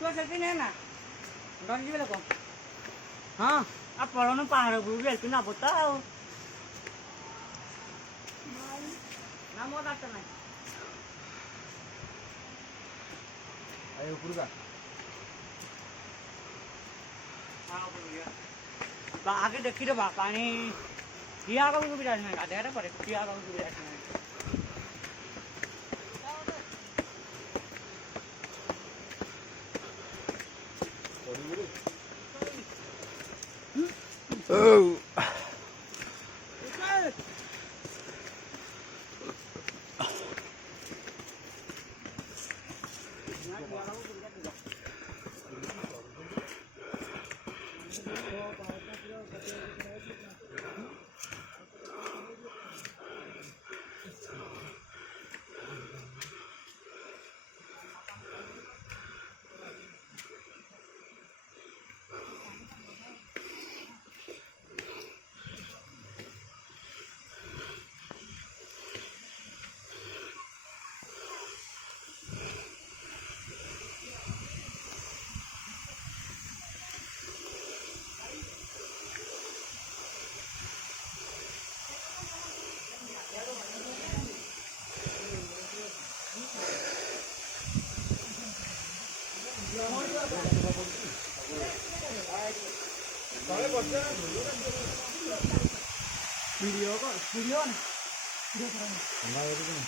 ତୁ ସେଠି ନେ ନା ଡରିଯିବେ ଲୋକ ହଁ ଆଉ ପଳଉନୁ ପାହାଡ଼ ଉପରକୁ ଯାଇଛୁ ନବ ତ ଆଉ ନା ମୋ ଦାନ୍ତ ନାହିଁ ଆଏ ଉପରକୁ आगे देखी रे बा पानी किया का भी जाने नहीं आधे आधे पड़े किया का भी जाने नहीं Oh. वीडियो को वीडियो ना वीडियो करो ना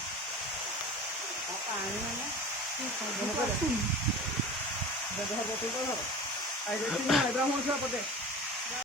apa ini mana? Dah dah betul kan? Ada sini ada mau siapa deh?